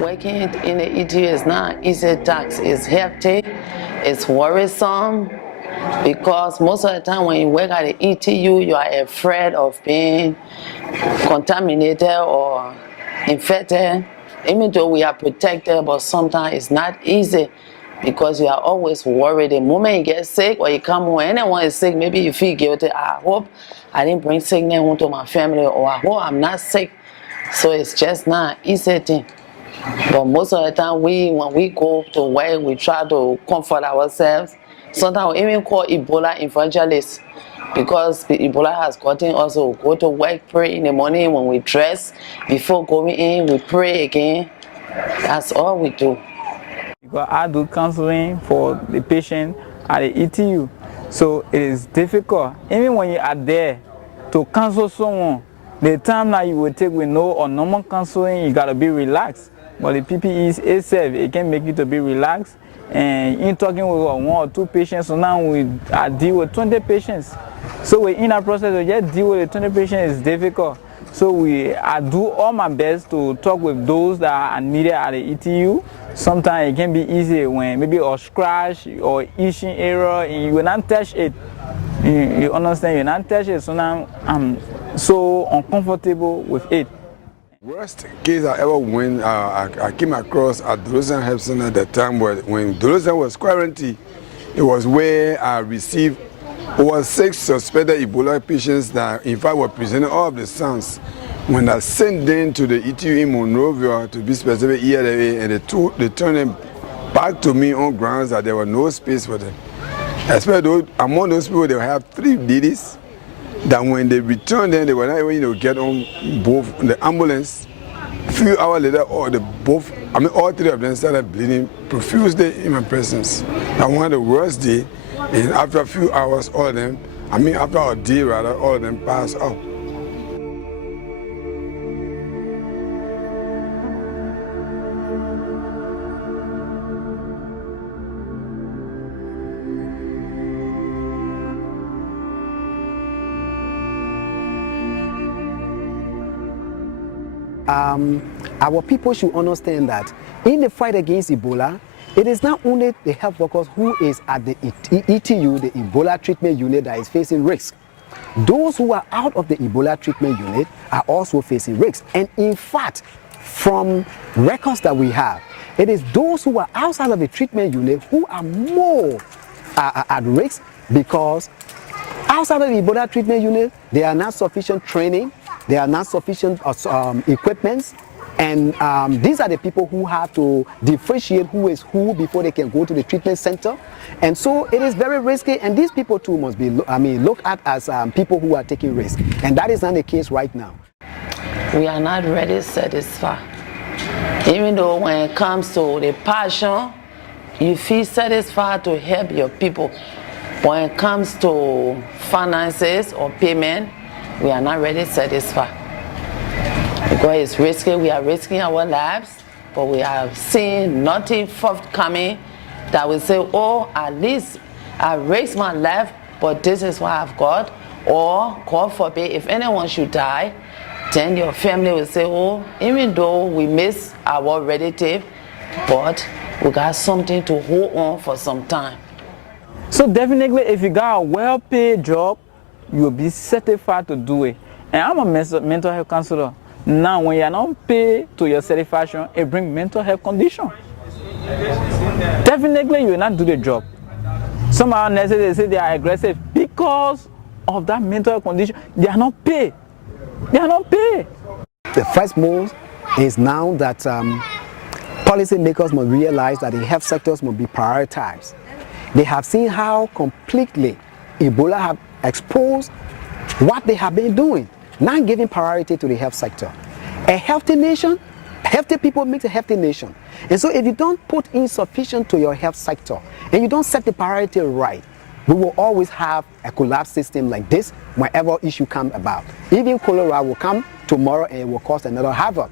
Working in the ETU is not easy task. It's hefty, it's worrisome, because most of the time when you work at the ETU, you are afraid of being contaminated or infected. Even though we are protected, but sometimes it's not easy because you are always worried. The moment you get sick or you come home, anyone is sick, maybe you feel guilty. I hope I didn't bring sickness home to my family, or I hope I'm not sick. So it's just not an easy thing. But most of the time, when we go to work, we try to comfort ourselves. Sometimes we even call Ebola evangelists, because Ebola has gotten us to go to work, pray in the morning when we dress. Before going in, we pray again. That's all we do. Because I do counseling for the patient at the ETU, so it is difficult. Even when you are there to counsel someone, the time that you will take with no or normal counseling, you gotta be relaxed. But the PPE itself, it can make you to be relaxed. And in talking with 1 or 2 patients, so now I deal with 20 patients. So in that process, to just deal with the 20 patients is difficult. So I do all my best to talk with those that are needed at the ETU. Sometimes it can be easy when maybe a scratch or itching area and you will not touch it. You understand? You will not touch it. So now I'm so uncomfortable with it. Worst case I ever went, I came across at Dolosan Health Center at the time when Dolosan was quarantined. It was where I received over 6 suspected Ebola patients that in fact were presenting all of the signs. When I sent them to the ETU in Monrovia, to be specific, ELA, and they turned them back to me on grounds that there was no space for them. Especially among those people, they have 3 ladies that when they returned them, they were not able to get on both the ambulance. A few hours later, all 3 of them started bleeding profusely in my presence. That one of the worst days, and after a few hours, all of them, after a day rather, all of them passed out. Our people should understand that in the fight against Ebola, it is not only the health workers who is at the ETU, the Ebola treatment unit, that is facing risk. Those who are out of the Ebola treatment unit are also facing risks. And in fact, from records that we have, it is those who are outside of the treatment unit who are more at risk, because outside of the Ebola treatment unit, there are not sufficient training, there are not sufficient equipment, and these are the people who have to differentiate who is who before they can go to the treatment center. And so it is very risky, and these people too must be looked at as people who are taking risk, and that is not the case right now. We are not really satisfied. Even though when it comes to the passion, you feel satisfied to help your people. When it comes to finances or payment, we are not really satisfied. Because it's risky, we are risking our lives, but we are seeing nothing forthcoming that will say, oh, at least I risked my life, but this is what I've got. Or, God forbid, if anyone should die, then your family will say, oh, even though we miss our relative, but we got something to hold on for some time. So definitely, if you got a well-paid job, you will be certified to do it. And I'm a mental health counselor. Now, when you are not paid to your certification, it brings mental health condition. Definitely, you will not do the job. Some of our nurses, they say they are aggressive because of that mental health condition. They are not paid. They are not paid. The first move is now that policymakers must realize that the health sectors must be prioritized. They have seen how completely Ebola have exposed what they have been doing, not giving priority to the health sector. A healthy nation, healthy people makes a healthy nation. And so if you don't put in sufficient to your health sector and you don't set the priority right, we will always have a collapse system like this whenever issue comes about. Even cholera will come tomorrow and it will cause another havoc.